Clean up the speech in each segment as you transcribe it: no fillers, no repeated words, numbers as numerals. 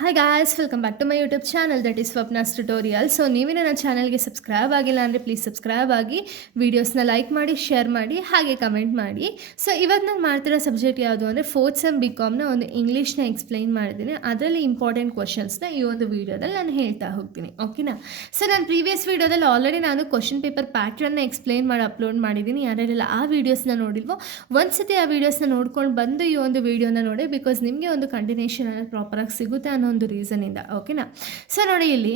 Hi guys, welcome back to my YouTube channel that is Swapna's tutorial. So ನೀವೇ ನನ್ನ ಚಾನಲ್ಗೆ subscribe ಆಗಿಲ್ಲ ಅಂದರೆ ಪ್ಲೀಸ್ ಸಬ್ಸ್ಕ್ರೈಬ್ ಆಗಿ, ವೀಡಿಯೋಸ್ನ ಲೈಕ್ ಮಾಡಿ, ಶೇರ್ ಮಾಡಿ, ಹಾಗೆ ಕಮೆಂಟ್ ಮಾಡಿ. ಸೊ ಇವತ್ತು ನಾನು ಮಾಡ್ತಿರೋ ಸಬ್ಜೆಕ್ಟ್ ಯಾವುದು ಅಂದರೆ ಫೋರ್ತ್ ಸೆಮ್ ಬಿ.ಕಾಮ್ನ ಒಂದು ಇಂಗ್ಲೀಷ್ನ ಎಕ್ಸ್ಪ್ಲೈನ್ ಮಾಡಿದ್ದೀನಿ. ಅದರಲ್ಲಿ ಇಂಪಾರ್ಟೆಂಟ್ ಕ್ವಶನ್ಸ್ನ ಈ ಒಂದು ವೀಡಿಯೋದಲ್ಲಿ ನಾನು ಹೇಳ್ತಾ ಹೋಗ್ತೀನಿ, ಓಕೆನಾ. ಸೊ ನಾನು ಪ್ರೀವಿಯಸ್ ವೀಡಿಯೋದಲ್ಲಿ ಆಲ್ರೆಡಿ ನಾನು ಕ್ವಶನ್ ಪೇಪರ್ ಪ್ಯಾಟ್ರನ್ನ ಎಕ್ಸ್ಪ್ಲೈನ್ ಮಾಡಿ ಅಪ್ಲೋಡ್ ಮಾಡಿದ್ದೀನಿ. ಯಾರೆಲ್ಲ ಆ ವೀಡಿಯೋಸ್ನ ನೋಡಿಲ್ವೋ ಒಂದ್ಸತಿ ಆ ವೀಡಿಯೋಸ್ನ ನೋಡ್ಕೊಂಡು ಬಂದು ಈ ಒಂದು ವೀಡಿಯೋನ ನೋಡಿ, ಬಿಕಾಸ್ ನಿಮಗೆ ಒಂದು ಕಂಟಿನ್ಯೂಷನ್ ಪ್ರಾಪರಾಗಿ ಸಿಗುತ್ತೆ ಅನ್ನೋ ಒಂದು ರೀಸನಿಂದ, ಓಕೆನಾ. ಸೊ ನೋಡಿ, ಇಲ್ಲಿ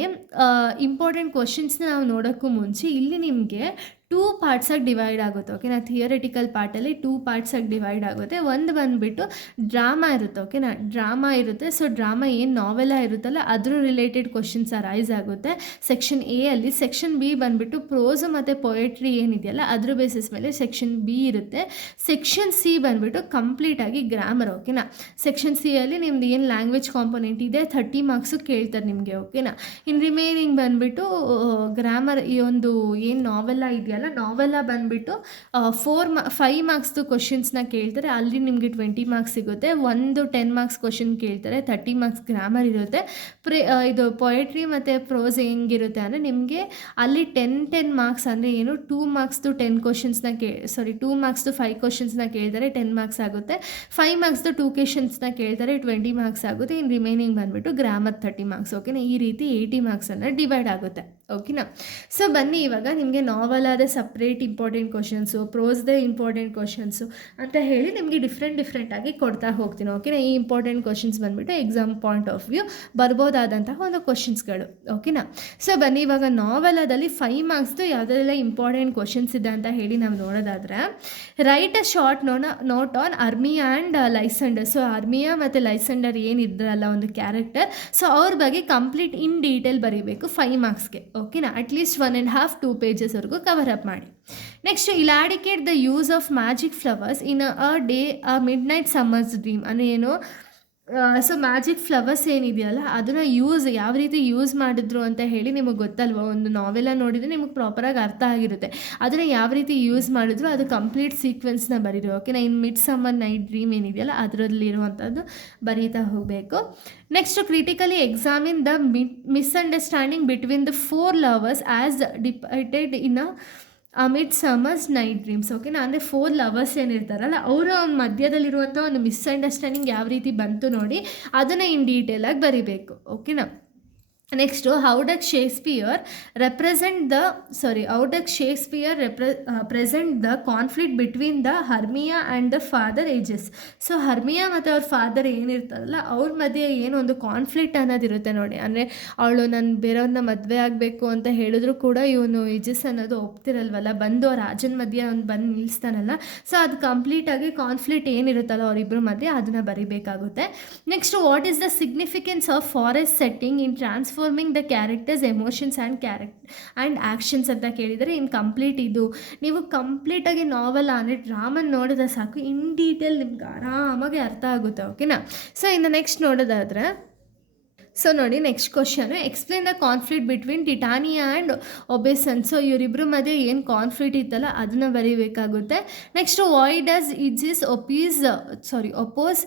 ಇಂಪಾರ್ಟೆಂಟ್ ಕ್ವಶನ್ಸ್ನ ನಾವು ನೋಡೋಕ್ಕೂ ಮುಂಚೆ ಇಲ್ಲಿ ನಿಮಗೆ 2 ಪಾರ್ಟ್ಸಾಗಿ ಡಿವೈಡ್ ಆಗುತ್ತೆ, ಓಕೆನಾ. ಥಿಯರಿಟಿಕಲ್ ಪಾರ್ಟಲ್ಲಿ 2 ಪಾರ್ಟ್ಸಾಗಿ ಡಿವೈಡ್ ಆಗುತ್ತೆ. ಒಂದು ಬಂದುಬಿಟ್ಟು ಡ್ರಾಮಾ ಇರುತ್ತೆ, ಓಕೆನಾ. ಡ್ರಾಮಾ ಇರುತ್ತೆ. ಸೊ ಡ್ರಾಮಾ ಏನು ನಾವೆಲ್ಲ ಇರುತ್ತಲ್ಲ ಅದ್ರ ರಿಲೇಟೆಡ್ ಕ್ವಶನ್ಸ್ ಅರೈಸ್ ಆಗುತ್ತೆ ಸೆಕ್ಷನ್ ಎ ಅಲ್ಲಿ. ಸೆಕ್ಷನ್ ಬಿ ಬಂದುಬಿಟ್ಟು ಪ್ರೋಸು ಮತ್ತು ಪೊಯೆಟ್ರಿ ಏನಿದೆಯಲ್ಲ ಅದ್ರ ಬೇಸಿಸ್ ಮೇಲೆ ಸೆಕ್ಷನ್ ಬಿ ಇರುತ್ತೆ. ಸೆಕ್ಷನ್ ಸಿ ಬಂದುಬಿಟ್ಟು ಕಂಪ್ಲೀಟಾಗಿ ಗ್ರಾಮರ್, ಓಕೆನಾ. ಸೆಕ್ಷನ್ ಸಿ ಅಲ್ಲಿ ನಿಮ್ದು ಏನು ಲ್ಯಾಂಗ್ವೇಜ್ ಕಾಂಪೊನೆಂಟ್ ಇದೆ 30 ಮಾರ್ಕ್ಸು ಕೇಳ್ತಾರೆ ನಿಮಗೆ, ಓಕೆನಾ. ಇನ್ ರಿಮೈನಿಂಗ್ ಬಂದುಬಿಟ್ಟು ಗ್ರಾಮರ್, ಈ ಒಂದು ಏನು ನಾವೆಲ್ಲ ಇದೆಯಲ್ಲ ನಾವೆಲ್ಲ ಬಂದುಬಿಟ್ಟು 5 ಮಾರ್ಕ್ಸ್ದು ಕ್ವಶನ್ಸ್ನ ಕೇಳ್ತಾರೆ. ಅಲ್ಲಿ ನಿಮಗೆ 20 ಮಾರ್ಕ್ಸ್ ಸಿಗುತ್ತೆ. ಒಂದು 10 ಮಾರ್ಕ್ಸ್ ಕ್ವಶನ್ ಕೇಳ್ತಾರೆ, 30 ಮಾರ್ಕ್ಸ್ ಗ್ರಾಮರ್ ಇರುತ್ತೆ. ಇದು ಪೊಯೆಟ್ರಿ ಮತ್ತು ಪ್ರೋಸ್ ಹೆಂಗಿರುತ್ತೆ ಅಂದರೆ ನಿಮಗೆ ಅಲ್ಲಿ 10 ಮಾರ್ಕ್ಸ್ ಅಂದರೆ ಏನು 2 ಮಾರ್ಕ್ಸ್ದು 10 ಕ್ವಶನ್ಸ್ನ 2 ಮಾರ್ಕ್ಸ್ದು 5 ಕ್ವಶನ್ಸ್ನ ಕೇಳ್ತಾರೆ, 10 ಮಾರ್ಕ್ಸ್ ಆಗುತ್ತೆ. 5 ಮಾರ್ಕ್ಸ್ದು 2 ಕ್ವಶನ್ಸ್ನ ಕೇಳ್ತಾರೆ, 20 ಮಾರ್ಕ್ಸ್ ಆಗುತ್ತೆ. ಇನ್ನು ರಿಮೈನಿಂಗ್ ಬಂದುಬಿಟ್ಟು ಗ್ರಾಮರ್ 30 ಮಾರ್ಕ್ಸ್, ಓಕೆನಾ. ಈ ರೀತಿ 80 ಮಾರ್ಕ್ಸನ್ನು ಡಿವೈಡ್ ಆಗುತ್ತೆ, ಓಕೆನಾ. ಸೊ ಬನ್ನಿ, ಇವಾಗ ನಿಮಗೆ ನಾವೆಲ್ ಆದ ಸಪ್ರೇಟ್ ಇಂಪಾರ್ಟೆಂಟ್ ಕ್ವಶನ್ಸು, ಪ್ರೋಸ್ದೇ ಇಂಪಾರ್ಟೆಂಟ್ ಕ್ವಶನ್ಸು ಅಂತ ಹೇಳಿ ನಿಮಗೆ ಡಿಫ್ರೆಂಟಾಗಿ ಕೊಡ್ತಾ ಹೋಗ್ತೀನಿ, ಓಕೆನಾ. ಈ ಇಂಪಾರ್ಟೆಂಟ್ ಕ್ವಶನ್ಸ್ ಬಂದುಬಿಟ್ಟು ಎಕ್ಸಾಮ್ ಪಾಯಿಂಟ್ ಆಫ್ ವ್ಯೂ ಬರ್ಬೋದಾದಂತಹ ಒಂದು ಕ್ವಶನ್ಸ್ಗಳು, ಓಕೆನಾ. ಸೊ ಬನ್ನಿ, ಇವಾಗ ನಾವೆಲದಲ್ಲಿ 5 ಮಾರ್ಕ್ಸ್ದು ಯಾವುದೆಲ್ಲ ಇಂಪಾರ್ಟೆಂಟ್ ಕ್ವಶನ್ಸ್ ಇದೆ ಅಂತ ಹೇಳಿ ನಾವು ನೋಡೋದಾದರೆ, write a short note on Hermia and Lysander. So Hermia ಮತ್ತು ಲೈಸೆಂಡರ್ ಏನಿದ್ರಲ್ಲ ಒಂದು ಕ್ಯಾರೆಕ್ಟರ್, ಸೊ ಅವ್ರ ಬಗ್ಗೆ ಕಂಪ್ಲೀಟ್ ಇನ್ ಡೀಟೇಲ್ ಬರೀಬೇಕು 5 ಮಾರ್ಕ್ಸ್ಗೆ, ಓಕೆನಾ. ಅಟ್ಲೀಸ್ಟ್ 1.5-2 ಪೇಜಸ್ವರೆಗೂ ಕವರ್ ಅಪ್ ಮಾಡಿ. Next, elucidate the use of magic flowers in a day a mid night summer's dream ಅಂದರೆ ಏನು. ಸೊ ಮ್ಯಾಜಿಕ್ ಫ್ಲವರ್ಸ್ ಏನಿದೆಯಲ್ಲ ಅದನ್ನು ಯಾವ ರೀತಿ ಯೂಸ್ ಮಾಡಿದ್ರು ಅಂತ ಹೇಳಿ ನಿಮಗೆ ಗೊತ್ತಲ್ವ. ಒಂದು ನಾವೆಲ್ಲ ನೋಡಿದರೆ ನಿಮಗೆ ಪ್ರಾಪರಾಗಿ ಅರ್ಥ ಆಗಿರುತ್ತೆ. ಅದನ್ನು ಯಾವ ರೀತಿ ಯೂಸ್ ಮಾಡಿದ್ರು ಅದು ಕಂಪ್ಲೀಟ್ ಸೀಕ್ವೆನ್ಸ್ನ ಬರೀರಿ, ಓಕೆನಾ. ಇನ್ನು ಮಿಡ್ ಸಮ್ಮರ್ ನೈಟ್ ಡ್ರೀಮ್ ಏನಿದೆಯಲ್ಲ ಅದರಲ್ಲಿರುವಂಥದ್ದು ಬರೀತಾ ಹೋಗಬೇಕು. Next, critically examine the misunderstanding between the 4 lovers as depicted in midsummer's night dreams, ಓಕೆನಾ. ಅಂದರೆ 4 ಲವರ್ಸ್ ಏನಿರ್ತಾರಲ್ಲ ಅವರ ಮಧ್ಯದಲ್ಲಿರುವಂಥ ಒಂದು ಮಿಸ್ಅಂಡರ್ಸ್ಟ್ಯಾಂಡಿಂಗ್ ಯಾವ ರೀತಿ ಬಂತು ನೋಡಿ, ಅದನ್ನು ಇನ್ ಡೀಟೇಲಾಗಿ ಬರೀಬೇಕು, ಓಕೆನಾ. Next, how duck Shakespeare present the conflict between the Hermia and the father Egeus. So Hermia ಮತ್ತು ಅವ್ರ ಫಾದರ್ ಏನಿರ್ತಾರಲ್ಲ ಅವ್ರ ಮಧ್ಯೆ ಏನೊಂದು ಕಾನ್ಫ್ಲಿಕ್ಟ್ ಅನ್ನೋದಿರುತ್ತೆ ನೋಡಿ. ಅಂದರೆ ಅವಳು ನಾನು ಬೇರೆಯವ್ರನ್ನ ಮದುವೆ ಆಗಬೇಕು ಅಂತ ಹೇಳಿದ್ರು ಕೂಡ ಇವನು ಏಜಸ್ ಅನ್ನೋದು ಒಪ್ತಿರಲ್ವಲ್ಲ, ಬಂದು ಅವ್ರ ರಾಜನ ಮಧ್ಯೆ ಅವ್ನು ಬಂದು ನಿಲ್ಲಿಸ್ತಾನಲ್ಲ. ಸೊ ಅದು ಕಂಪ್ಲೀಟಾಗಿ ಕಾನ್ಫ್ಲಿಕ್ಟ್ ಏನಿರುತ್ತಲ್ಲ ಅವರಿಬ್ಬರ ಮಧ್ಯೆ ಅದನ್ನು ಬರೀಬೇಕಾಗುತ್ತೆ. Next, what is the significance of forest setting in transforming the characters emotions and actions ಅಂತ ಕೇಳಿದರೆ ಇನ್ ಕಂಪ್ಲೀಟ್ ಇದು ನೀವು ಕಂಪ್ಲೀಟಾಗಿ ನಾವೆಲ್ ಅಂದರೆ ಡ್ರಾಮನ್ ನೋಡಿದ್ರೆ ಸಾಕು, ಇನ್ ಡೀಟೇಲ್ ನಿಮ್ಗೆ ಆರಾಮಾಗಿ ಅರ್ಥ ಆಗುತ್ತೆ, ಓಕೆನಾ. ಸೊ ಇನ್ನು ನೆಕ್ಸ್ಟ್ ನೋಡೋದಾದರೆ, ಸೊ ನೋಡಿ next question, explain the conflict between Titania and Oberon. So ಇವರಿಬ್ಬರ ಮಧ್ಯೆ ಏನು ಕಾನ್ಫ್ಲಿಕ್ಟ್ ಇತ್ತಲ್ಲ ಅದನ್ನು ಬರೀಬೇಕಾಗುತ್ತೆ. Next, why does Egeus oppose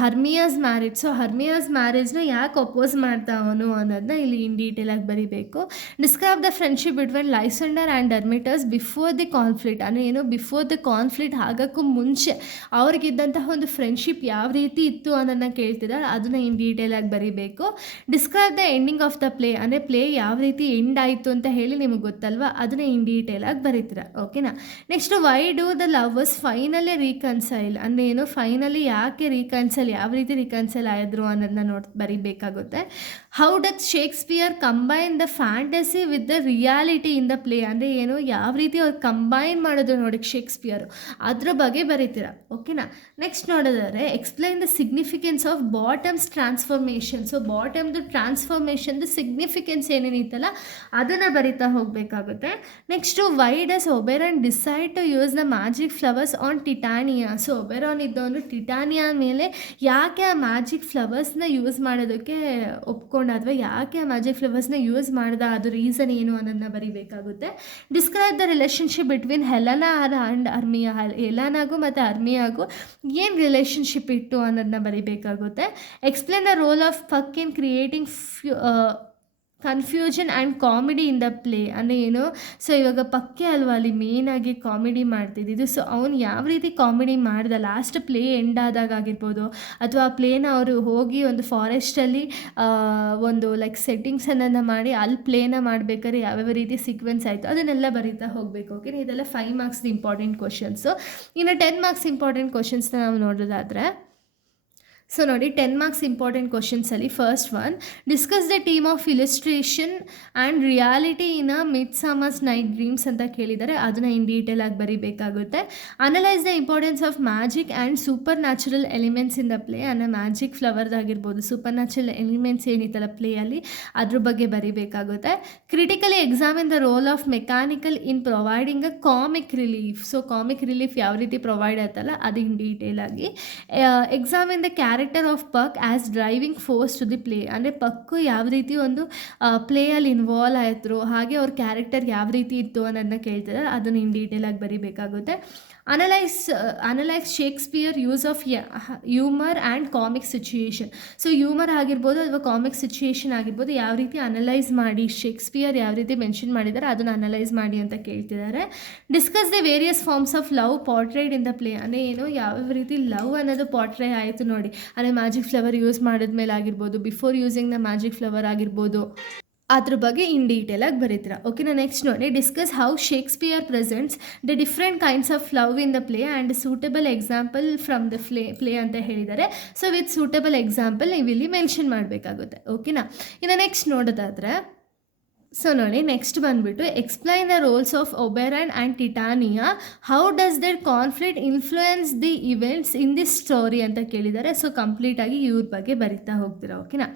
Hermia's marriage. So Hermia's ಮ್ಯಾರೇಜ್ನ ಯಾಕೆ ಅಪೋಸ್ ಮಾಡ್ತಾ ಅವನು ಅನ್ನೋದನ್ನ ಇಲ್ಲಿ ಇನ್ ಡೀಟೇಲಾಗಿ ಬರೀಬೇಕು. Describe the friendship between Lysander and Demetrius before the conflict. ಅಂದರೆ ಏನು, ಬಿಫೋರ್ ದ ಕಾನ್ಫ್ಲಿಕ್ಟ್ ಆಗೋಕ್ಕೂ ಮುಂಚೆ ಅವ್ರಿಗಿದ್ದಂತಹ ಒಂದು ಫ್ರೆಂಡ್ಶಿಪ್ ಯಾವ ರೀತಿ ಇತ್ತು ಅನ್ನೋದನ್ನ ಕೇಳ್ತಿದ್ದಾರೆ, ಅದನ್ನು ಇನ್ ಡೀಟೇಲಾಗಿ ಬರೀಬೇಕು. Describe the ending of the play. ಅಂದರೆ ಪ್ಲೇ ಯಾವ ರೀತಿ ಎಂಡ್ ಆಯಿತು ಅಂತ ಹೇಳಿ ನಿಮಗೆ ಗೊತ್ತಲ್ವಾ, ಅದನ್ನ ಇನ್ ಡೀಟೇಲಾಗಿ ಬರೀತೀರ, ಓಕೆನಾ. Next, why do the lovers finally reconcile. ಅಂದರೆ ಏನು, ಫೈನಲಿ ಯಾಕೆ ಯಾವ ರೀತಿ ರೀಕನ್ಸೈಲ್ ಆಯಿದ್ರು ಅನ್ನೋದನ್ನ ಬರೀಬೇಕಾಗುತ್ತೆ. How duck Shakespeare combine the fantasy with the reality in the play. ಅಂದರೆ ಏನು, ಯಾವ ರೀತಿ ಅವ್ರು ಕಂಬೈನ್ ಮಾಡೋದು ನೋಡಿ ಶೇಕ್ಸ್ಪಿಯರು, ಅದ್ರ ಬಗ್ಗೆ ಬರೀತೀರ, ಓಕೆನಾ. ನೆಕ್ಸ್ಟ್ ನೋಡೋದಾದರೆ, explain the significance of Bottom's transformation. So ಬಾಟಮ್ದು ಟ್ರಾನ್ಸ್ಫಾರ್ಮೇಷನ್ದು ಸಿಗ್ನಿಫಿಕೆನ್ಸ್ ಏನೇನಿತ್ತಲ್ಲ ಅದನ್ನು ಬರಿತಾ ಹೋಗಬೇಕಾಗುತ್ತೆ. Next, why does Oberon decide to use the magic flowers on Titania. So Oberon ಇದ್ದವನು ಟಿಟಾನಿಯಾ ಮೇಲೆ ಯಾಕೆ ಆ ಮ್ಯಾಜಿಕ್ ಫ್ಲವರ್ಸ್ನ ಯೂಸ್ ಮಾಡೋದಕ್ಕೆ ಒಪ್ಕೊಂಡ, ಅಥವಾ ಯಾಕೆ ಆ ಮ್ಯಾಜಿಕ್ ಫ್ಲವರ್ಸ್ನ ಯೂಸ್ ಮಾಡ್ದ, ಅದು ರೀಸನ್ ಏನು ಅನ್ನೋದನ್ನ ಬರೀಬೇಕಾಗುತ್ತೆ. Describe the relationship between Helena and Hermia. ಹೆಲನಾಗೂ ಮತ್ತು ಅರ್ಮಿಯಾಗೂ ಏನು ರಿಲೇಷನ್ಶಿಪ್ ಇತ್ತು ಅನ್ನೋದನ್ನ ಬರೀಬೇಕಾಗುತ್ತೆ. Explain the role of Puck in creating confusion and comedy in the play ಅಂದರೆ ಏನು, ಸೊ ಇವಾಗ ಪಕ್ಕೆ ಅಲ್ವಾ ಅಲ್ಲಿ ಮೇಯ್ನಾಗಿ ಕಾಮಿಡಿ ಮಾಡ್ತಿದ್ದಿದ್ದು. ಸೊ ಅವ್ನು ಯಾವ ರೀತಿ ಕಾಮಿಡಿ ಮಾಡ್ದ ಲಾಸ್ಟ್ ಪ್ಲೇ ಎಂಡ್ ಆದಾಗ ಆಗಿರ್ಬೋದು, ಅಥವಾ ಆ ಪ್ಲೇನ ಅವರು ಹೋಗಿ ಒಂದು ಫಾರೆಸ್ಟಲ್ಲಿ ಒಂದು ಲೈಕ್ ಸೆಟ್ಟಿಂಗ್ಸನ್ನು ಮಾಡಿ ಅಲ್ಲಿ ಪ್ಲೇನ ಮಾಡಬೇಕಾದ್ರೆ ಯಾವ್ಯಾವ ರೀತಿ ಸೀಕ್ವೆನ್ಸ್ ಆಯಿತು ಅದನ್ನೆಲ್ಲ ಬರೀತಾ ಹೋಗಬೇಕು. ಓಕೆ, ಇದೆಲ್ಲ 5 ಮಾರ್ಕ್ಸ್ದು ಇಂಪಾರ್ಟೆಂಟ್ ಕ್ವಶನ್ಸು. ಇನ್ನು 10 ಮಾರ್ಕ್ಸ್ ಇಂಪಾರ್ಟೆಂಟ್ ಕ್ವಶನ್ಸ್ನ ನಾವು ನೋಡೋದಾದರೆ, ಸೊ ನೋಡಿ 10 ಮಾರ್ಕ್ಸ್ ಇಂಪಾರ್ಟೆಂಟ್ ಕ್ವಶನ್ಸಲ್ಲಿ first one, discuss the theme of illusion and reality in a Midsummer's Night Dreams ಅಂತ ಕೇಳಿದರೆ ಅದನ್ನು ಇನ್ ಡೀಟೇಲ್ ಆಗಿ ಬರೀಬೇಕಾಗುತ್ತೆ. Analyse the importance of magic and supernatural elements in the play, ಅಂದರೆ magic ಫ್ಲವರ್ದಾಗಿರ್ಬೋದು, supernatural elements ಏನಿತ್ತಲ್ಲ ಪ್ಲೇಯಲ್ಲಿ ಅದ್ರ ಬಗ್ಗೆ ಬರೀಬೇಕಾಗುತ್ತೆ. Critically examine the role of mechanical in providing a comic relief, so comic relief ಯಾವ ರೀತಿ ಪ್ರೊವೈಡ್ ಆಯ್ತಲ್ಲ ಅದು ಇನ್ ಡೀಟೇಲ್ ಆಗಿ. Examine the character of Puck as driving force to the play, ಅಂದರೆ ಪಕ್ಕು ಯಾವ ರೀತಿ ಒಂದು ಪ್ಲೇಯಲ್ಲಿ ಇನ್ವಾಲ್ವ್ ಆಯಿತು, ಹಾಗೆ ಅವ್ರ ಕ್ಯಾರೆಕ್ಟರ್ ಯಾವ ರೀತಿ ಇತ್ತು ಅನ್ನೋದನ್ನ ಕೇಳ್ತಾರೆ, ಅದನ್ನು ಇನ್ ಡೀಟೇಲಾಗಿ ಬರೀಬೇಕಾಗುತ್ತೆ. Analyse Shakespeare use of humour and comic situation, so humour ಆಗಿರ್ಬೋದು ಅಥವಾ ಕಾಮಿಕ್ ಸಿಚುಯೇಷನ್ ಆಗಿರ್ಬೋದು ಯಾವ ರೀತಿ ಅನಲೈಸ್ ಮಾಡಿ ಶೇಕ್ಸ್ಪಿಯರ್ ಯಾವ ರೀತಿ ಮೆನ್ಷನ್ ಮಾಡಿದ್ದಾರೆ ಅದನ್ನು ಅನಲೈಸ್ ಮಾಡಿ ಅಂತ ಕೇಳ್ತಿದ್ದಾರೆ. Discuss the various forms of love portrayed in the play, ಅಂದರೆ ಏನು ಯಾವ ರೀತಿ ಲವ್ ಅನ್ನೋದು ಪಾರ್ಟ್ರೇ ಆಯಿತು ನೋಡಿ, ಅಂದರೆ ಮ್ಯಾಜಿಕ್ ಫ್ಲವರ್ ಯೂಸ್ ಮಾಡಿದ್ಮೇಲೆ ಆಗಿರ್ಬೋದು, before using the magic flower ಆಗಿರ್ಬೋದು, ಅದ್ರ ಬಗ್ಗೆ ಇನ್ ಡೀಟೇಲಾಗಿ ಬರೀತೀರಾ. ಓಕೆನಾ, ನೆಕ್ಸ್ಟ್ ನೋಡಿ, discuss how Shakespeare presents the different kinds of love in the play and suitable example from the play ಅಂತ ಹೇಳಿದ್ದಾರೆ. ಸೊ ವಿತ್ ಸೂಟಬಲ್ ಎಕ್ಸಾಂಪಲ್ ನೀವು ಇಲ್ಲಿ ಮೆನ್ಷನ್ ಮಾಡಬೇಕಾಗುತ್ತೆ. ಓಕೆನಾ, ಇನ್ನು ನೆಕ್ಸ್ಟ್ ನೋಡೋದಾದರೆ, ಸೊ ನೋಡಿ ನೆಕ್ಸ್ಟ್ ಬಂದುಬಿಟ್ಟು explain the roles of Oberon and Titania, how does their conflict influence the events in this story ಅಂತ ಕೇಳಿದ್ದಾರೆ. ಸೊ ಕಂಪ್ಲೀಟಾಗಿ ಇವ್ರ ಬಗ್ಗೆ ಬರಿತಾ ಹೋಗ್ತೀರಾ. ಓಕೆನಾ,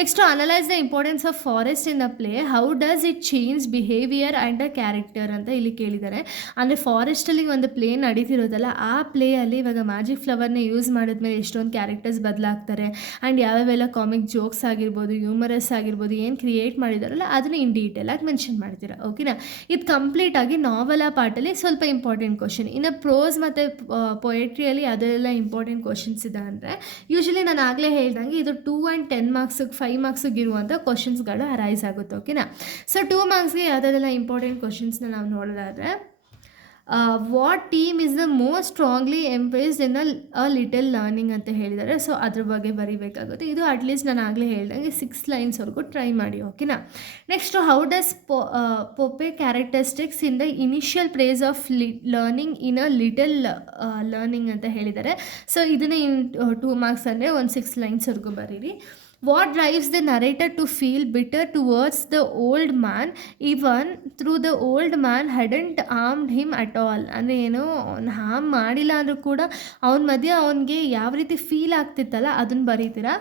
next analyse the importance of forest in the play, how does it change behaviour and a character ಅಂತ ಇಲ್ಲಿ ಕೇಳಿದ್ದಾರೆ. ಅಂದರೆ ಫಾರೆಸ್ಟಲ್ಲಿ ಒಂದು ಪ್ಲೇ ನಡೀತಿರೋದಲ್ಲ, ಆ ಪ್ಲೇಯಲ್ಲಿ ಇವಾಗ ಮ್ಯಾಜಿಕ್ ಫ್ಲವರ್ನ ಯೂಸ್ ಮಾಡಿದ್ಮೇಲೆ ಎಷ್ಟೊಂದು ಕ್ಯಾರೆಕ್ಟರ್ಸ್ ಬದಲಾಗ್ತಾರೆ ಆ್ಯಂಡ್ ಯಾವ್ಯಾವೆಲ್ಲ ಕಾಮಿಕ್ ಜೋಕ್ಸ್ ಆಗಿರ್ಬೋದು, ಹ್ಯೂಮರಸ್ ಆಗಿರ್ಬೋದು ಏನು ಕ್ರಿಯೇಟ್ ಮಾಡಿದಾರಲ್ಲ ಅದನ್ನು ಇನ್ ಡೀಟೇಲಾಗಿ ಮೆನ್ಷನ್ ಮಾಡ್ತೀರಾ. ಓಕೆನಾ, ಇದು ಕಂಪ್ಲೀಟಾಗಿ ನಾವೆಲ ಪಾರ್ಟಲ್ಲಿ ಸ್ವಲ್ಪ ಇಂಪಾರ್ಟೆಂಟ್ ಕ್ವಶನ್. ಇನ್ನು ಪ್ರೋಸ್ ಮತ್ತು ಪೊಯೆಟ್ರಿಯಲ್ಲಿ ಅದೆಲ್ಲ ಇಂಪಾರ್ಟೆಂಟ್ ಕ್ವಶನ್ಸ್ ಇದೆ. ಅಂದರೆ ಯೂಶಲಿ ನಾನು ಆಗಲೇ ಹೇಳ್ದಂಗೆ ಇದು 2 ಆ್ಯಂಡ್ 10 ಮಾರ್ಕ್ಸಿಗೆ 5 ಮಾರ್ಕ್ಸಿಗೆ ಇರುವಂಥ ಕ್ವಶನ್ಸ್ಗಳು ಅರೈಸ್ ಆಗುತ್ತೆ. ಓಕೆನಾ, ಸೊ 2 ಮಾರ್ಕ್ಸ್ಗೆ ಯಾವುದಾದೆಲ್ಲ ಇಂಪಾರ್ಟೆಂಟ್ ಕ್ವಶನ್ಸ್ನ ನಾವು ನೋಡೋದಾದರೆ, what theme is the most strongly emphasised in a little learning ಅಂತ ಹೇಳಿದ್ದಾರೆ. ಸೊ ಅದ್ರ ಬಗ್ಗೆ ಬರೀಬೇಕಾಗುತ್ತೆ. ಇದು ಅಟ್ಲೀಸ್ಟ್ ನಾನು ಆಗಲೇ ಹೇಳ್ದಂಗೆ 6 ಲೈನ್ಸ್ವರೆಗೂ ಟ್ರೈ ಮಾಡಿ. ಓಕೆನಾ, next how does Pope characteristics in the initial phrase of learning in a little learning ಅಂತ ಹೇಳಿದ್ದಾರೆ. ಸೊ ಇದನ್ನೇ ಇನ್ 2 ಮಾರ್ಕ್ಸ್ ಅಂದರೆ ಒಂದು 6 ಲೈನ್ಸ್ವರೆಗೂ ಬರೀರಿ. What drives the narrator to feel bitter towards the old man even through the old man hadn't harmed him at all, ಅಂದರೆ ಏನು ಅವ್ನು harm ಮಾಡಿಲ್ಲ ಅಂದರೂ ಕೂಡ ಅವನ ಮಧ್ಯೆ ಅವನಿಗೆ ಯಾವ ರೀತಿ ಫೀಲ್ ಆಗ್ತಿತ್ತಲ್ಲ ಅದನ್ನು ಬರೀತೀರಾ.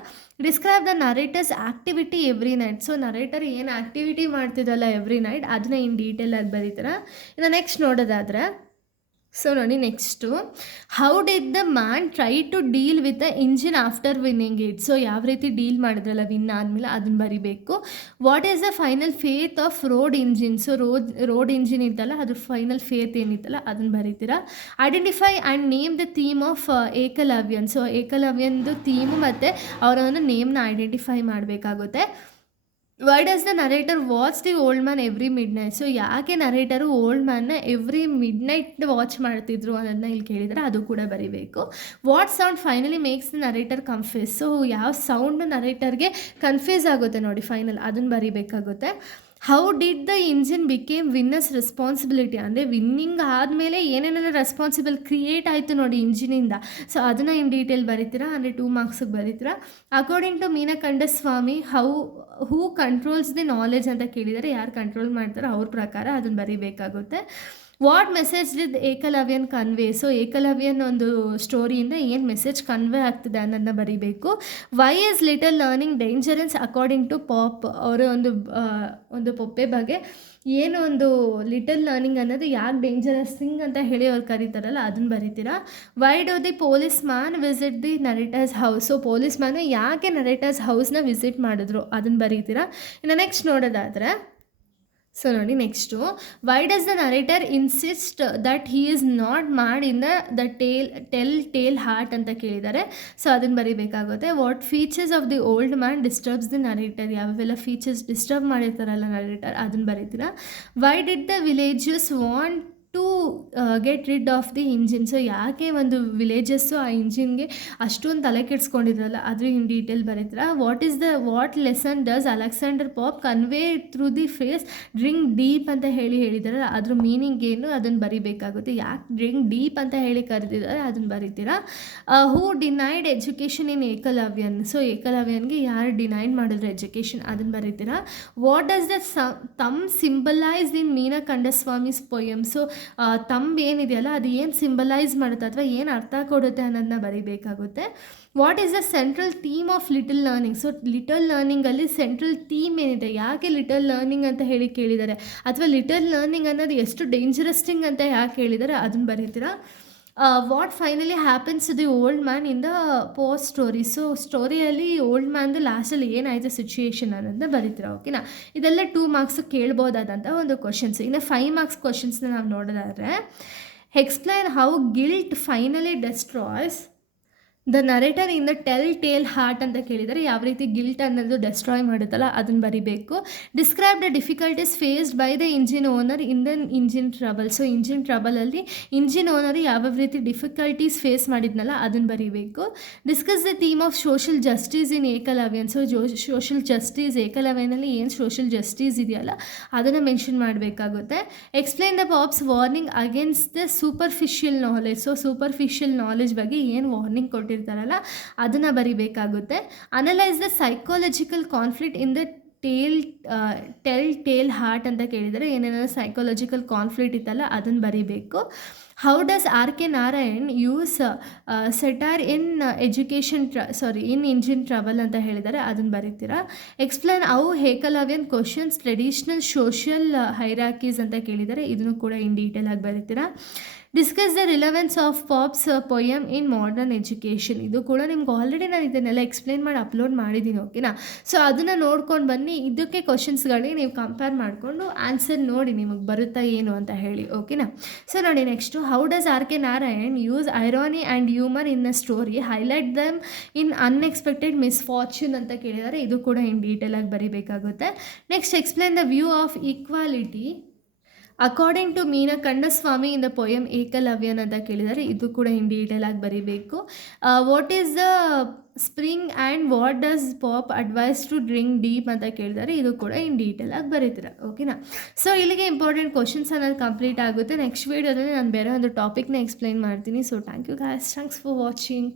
Describe the narrator's activity every night, so narrator ಏನು ಆ್ಯಕ್ಟಿವಿಟಿ ಮಾಡ್ತಿದ್ದಲ್ಲ ಎವ್ರಿ ನೈಟ್ ಅದನ್ನ ಇನ್ ಡೀಟೇಲಾಗಿ ಬರೀತೀರಾ. ಇನ್ನು ನೆಕ್ಸ್ಟ್ ನೋಡೋದಾದರೆ, ಸೊ ನೋಡಿ next, how did the man try to deal with the engine after winning it, so ಯಾವ ರೀತಿ ಡೀಲ್ ಮಾಡಿದ್ರಲ್ಲ ವಿನ್ ಆದಮೇಲೆ ಅದನ್ನು ಬರಿಬೇಕು. What is the final fate of road engine, so road engine ಇತ್ತಲ್ಲ ಅದ್ರ ಫೈನಲ್ ಫೇತ್ ಏನಿತ್ತಲ್ಲ ಅದನ್ನು ಬರೀತೀರಾ. Identify and name the theme of Ekalavyan, so ಏಕಲವ್ಯನ್ದು ಥೀಮು ಮತ್ತು ಅವರ ಒಂದು ನೇಮ್ನ ಐಡೆಂಟಿಫೈ ಮಾಡಬೇಕಾಗುತ್ತೆ. Why does the narrator watch the old man every midnight, so ಯಾಕೆ ನರೇಟರು ಓಲ್ಡ್ ಮ್ಯಾನ್ನ ಎವ್ರಿ ಮಿಡ್ ನೈಟ್ ವಾಚ್ ಮಾಡ್ತಿದ್ರು ಅನ್ನೋದನ್ನ ಇಲ್ಲಿ ಕೇಳಿದರೆ ಅದು ಕೂಡ ಬರೀಬೇಕು. What sound finally makes the narrator confuse, so ಯಾವ ಸೌಂಡ್ ನರೇಟರ್ಗೆ ಕನ್ಫ್ಯೂಸ್ ಆಗುತ್ತೆ ನೋಡಿ ಫೈನಲ್ ಅದನ್ನು ಬರೀಬೇಕಾಗುತ್ತೆ. How did the engine became winner's responsibility, ಅಂದರೆ ವಿನ್ನಿಂಗ್ ಆದಮೇಲೆ ಏನೇನೆಲ್ಲ ರೆಸ್ಪಾನ್ಸಿಬಲ್ ಕ್ರಿಯೇಟ್ ಆಯಿತು ನೋಡಿ ಇಂಜಿನಿಂದ, ಸೊ ಅದನ್ನು ಇನ್ ಡೀಟೇಲ್ ಬರೀತೀರಾ. ಅಂದರೆ 2 ಮಾರ್ಕ್ಸಿಗೆ ಬರೀತೀರಾ. According to Meenakanthaswamy who controls the knowledge ಅಂತ ಕೇಳಿದರೆ, ಯಾರು ಕಂಟ್ರೋಲ್ ಮಾಡ್ತಾರೋ ಅವ್ರ ಪ್ರಕಾರ ಅದನ್ನು ಬರೀಬೇಕಾಗುತ್ತೆ. What message did Ekalavyan convey, so ಏಕಲವ್ಯನ್ ಒಂದು ಸ್ಟೋರಿಯಿಂದ ಏನು ಮೆಸೇಜ್ ಕನ್ವೆ ಆಗ್ತಿದೆ ಅನ್ನೋದನ್ನ ಬರೀಬೇಕು. Why is little learning dangerous according to Pope, ಅವರ ಒಂದು ಪೊಪ್ಪೆ ಬಗ್ಗೆ ಏನು ಒಂದು ಲಿಟಲ್ ಲರ್ನಿಂಗ್ ಅನ್ನೋದು ಯಾಕೆ ಡೇಂಜರಸ್ ಥಿಂಗ್ ಅಂತ ಹೇಳಿ ಅವ್ರು ಕರೀತಾರಲ್ಲ ಅದನ್ನು ಬರೀತೀರಾ. Why do the policeman visit the narrator's house, so policeman ಯಾಕೆ ನರೇಟರ್ಸ್ ಹೌಸ್ನ ವಿಸಿಟ್ ಮಾಡಿದ್ರು ಅದನ್ನು ಬರೀತೀರಾ. ಇನ್ನು ನೆಕ್ಸ್ಟ್ ನೋಡೋದಾದರೆ, ಸೊ ನೋಡಿ next, why does the narrator insist that he is not mad in the tale heart ಅಂತ ಕೇಳಿದ್ದಾರೆ. So ಅದನ್ನು ಬರೀಬೇಕಾಗುತ್ತೆ. What features of the old man disturbs the narrator, ಯಾವೆಲ್ಲ ಫೀಚರ್ಸ್ ಡಿಸ್ಟರ್ಬ್ ಮಾಡಿರ್ತಾರಲ್ಲ ನರೇಟರ್ ಅದನ್ನು ಬರೀತೀರಾ. Why did the villages want to get rid of the engine, so ಯಾಕೆ ಒಂದು ವಿಲೇಜಸ್ಸು ಆ ಇಂಜಿನ್ಗೆ ಅಷ್ಟೊಂದು ತಲೆ ಕೆಡಿಸ್ಕೊಂಡಿದ್ರಲ್ಲ ಅದ್ರ ಇನ್ ಡೀಟೇಲ್ ಬರೀತೀರಾ. What lesson does Alexander Pope convey through the face drink deep ಅಂತ ಹೇಳಿದಾರಲ್ಲ ಅದ್ರ ಮೀನಿಂಗ್ ಏನು ಅದನ್ನು ಬರಿಬೇಕಾಗುತ್ತೆ. ಯಾಕೆ ಡ್ರಿಂಕ್ ಡೀಪ್ ಅಂತ ಹೇಳಿ ಕರೆದಿದ್ದಾರೆ ಅದನ್ನು ಬರೀತೀರಾ. ಹೂ denied education in Ekalavyan, so ಏಕಲವ್ಯನ್ಗೆ ಯಾರು ಡಿನೈಡ್ ಮಾಡಿದ್ರು ಎಜುಕೇಷನ್ ಅದನ್ನು ಬರೀತೀರಾ. ವಾಟ್ ಡಸ್ ದ ತಮ್ ಸಿಂಬಲೈಸ್ ಇನ್ ಮೀನಾ ಕಂಡಸ್ವಾಮಿಸ್ ಪೊಯಮ್, ಸೊ ತಂಬ್ ಏನಿದೆಯಲ್ಲ ಅದು ಏನು ಸಿಂಬಲೈಸ್ ಮಾಡುತ್ತೆ ಅಥವಾ ಏನು ಅರ್ಥ ಕೊಡುತ್ತೆ ಅನ್ನೋದನ್ನ ಬರೀಬೇಕಾಗುತ್ತೆ. What is the central theme of little learning, so little ಲರ್ನಿಂಗಲ್ಲಿ ಸೆಂಟ್ರಲ್ ಥೀಮ್ ಏನಿದೆ, ಯಾಕೆ ಲಿಟಲ್ ಲರ್ನಿಂಗ್ ಅಂತ ಹೇಳಿ ಕೇಳಿದ್ದಾರೆ ಅಥವಾ ಲಿಟಲ್ ಲರ್ನಿಂಗ್ ಅನ್ನೋದು ಎಷ್ಟು ಡೇಂಜರಸ್ ಅಂತ ಯಾಕೆ ಹೇಳಿದ್ದಾರೆ ಅದನ್ನು ಬರೀತೀರಾ. What finally happens to the old man in the post story, so ಸ್ಟೋರಿಯಲ್ಲಿ ಓಲ್ಡ್ ಮ್ಯಾನ್ದು ಲಾಸ್ಟಲ್ಲಿ ಏನಾಯಿತು ಸಿಚುಯೇಷನ್ ಅನ್ನೋದನ್ನ ಬರೀತೀರಾ. ಓಕೆನಾ, ಇದೆಲ್ಲ 2 ಮಾರ್ಕ್ಸ್ ಕೇಳ್ಬೋದಾದಂಥ ಒಂದು ಕ್ವಶನ್ಸ್. ಇನ್ನು 5 ಮಾರ್ಕ್ಸ್ ಕ್ವಶನ್ಸ್ನ ನಾವು ನೋಡೋದಾದರೆ, explain how guilt finally destroys the narrator in the tale heart ಅಂತ ಕೇಳಿದರೆ ಯಾವ ರೀತಿ ಗಿಲ್ಟ್ ಅನ್ನೋದು ಡೆಸ್ಟ್ರಾಯ್ ಮಾಡುತ್ತಲ್ಲ ಅದನ್ನು ಬರಿಬೇಕು. Describe the difficulties faced by the engine owner in the engine trouble, so engine ಟ್ರಬಲಲ್ಲಿ ಇಂಜಿನ್ ಓನರ್ ಯಾವ ರೀತಿ ಡಿಫಿಕಲ್ಟೀಸ್ ಫೇಸ್ ಮಾಡಿದ್ನಲ್ಲ ಅದನ್ನು ಬರೀಬೇಕು. Discuss the theme of social justice in Ekalavyan, so social justice ಏಕಲವ್ಯನಲ್ಲಿ ಏನು ಸೋಷಲ್ ಜಸ್ಟಿಸ್ ಇದೆಯಲ್ಲ ಅದನ್ನು ಮೆನ್ಷನ್ ಮಾಡಬೇಕಾಗುತ್ತೆ. Explain the Pope's warning against the superficial knowledge, so superficial knowledge ಬಗ್ಗೆ ಏನು ವಾರ್ನಿಂಗ್ ಕೊಟ್ಟಿರ್ತಾರಲ್ಲ ಅದನ್ನು ಬರಿಬೇಕಾಗುತ್ತೆ. Analyse the psychological conflict in the tale heart ಅಂತ ಕೇಳಿದರೆ ಏನೇನೋ ಸೈಕಾಲಜಿಕಲ್ ಕಾನ್ಫ್ಲಿಕ್ಟ್ ಇತ್ತಲ್ಲ ಅದನ್ನು ಬರೀಬೇಕು. How does R K Narayan use satire in in engine trouble ಅಂತ ಹೇಳಿದ್ದಾರೆ ಅದನ್ನು ಬರೀತೀರಾ. Explain how Ekalavyan questions traditional social hierarchies ಅಂತ ಕೇಳಿದರೆ ಇದನ್ನು ಕೂಡ ಇನ್ ಡೀಟೇಲ್ ಆಗಿ ಬರೀತೀರಾ. Discuss the relevance of Pope's poem in modern education, ಇದು ಕೂಡ ನಿಮ್ಗೆ ಆಲ್ರೆಡಿ ನಾನು ಇದನ್ನೆಲ್ಲ ಎಕ್ಸ್ಪ್ಲೇನ್ ಮಾಡಿ ಅಪ್ಲೋಡ್ ಮಾಡಿದ್ದೀನಿ. ಓಕೆನಾ, ಸೊ ಅದನ್ನು ನೋಡ್ಕೊಂಡು ಬನ್ನಿ. ಇದಕ್ಕೆ ಕ್ವಶನ್ಸ್ಗಳಿಗೆ ನೀವು ಕಂಪೇರ್ ಮಾಡಿಕೊಂಡು ಆನ್ಸರ್ ನೋಡಿ ನಿಮಗೆ ಬರುತ್ತಾ ಏನು ಅಂತ ಹೇಳಿ. ಓಕೆನಾ, ಸೊ ನೋಡಿ next, how does R K Narayan use irony and humour in a story, highlight them in unexpected misfortune ಅಂತ ಕೇಳಿದ್ದಾರೆ, ಇದು ಕೂಡ ಇನ್ ಡೀಟೇಲ್ ಆಗಿ ಬರೀಬೇಕಾಗುತ್ತೆ. Next, explain the view of equality according to Meena Kandasamy in the poem Ekalavyan ಅಂತ ಕೇಳಿದ್ದಾರೆ, ಇದು ಕೂಡ ಇನ್ ಡೀಟೇಲ್ ಆಗಿ ಬರೀಬೇಕು. What is the spring and what does Pope advise to drink deep ಅಂತ ಕೇಳಿದ್ದಾರೆ, ಇದು ಕೂಡ ಇನ್ ಡೀಟೇಲ್ ಆಗಿ ಬರೀತೀರ. ಓಕೆನಾ, ಸೊ ಇಲ್ಲಿಗೆ ಇಂಪಾರ್ಟೆಂಟ್ ಕ್ವಶನ್ಸ್ ಅನ್ನೋದು ಕಂಪ್ಲೀಟ್ ಆಗುತ್ತೆ. ನೆಕ್ಸ್ಟ್ ವೀಡಿಯೋದಲ್ಲಿ ನಾನು ಬೇರೆ ಒಂದು ಟಾಪಿಕ್ನ ಎಕ್ಸ್ಪ್ಲೈನ್ ಮಾಡ್ತೀನಿ. So thank you guys, thanks for watching.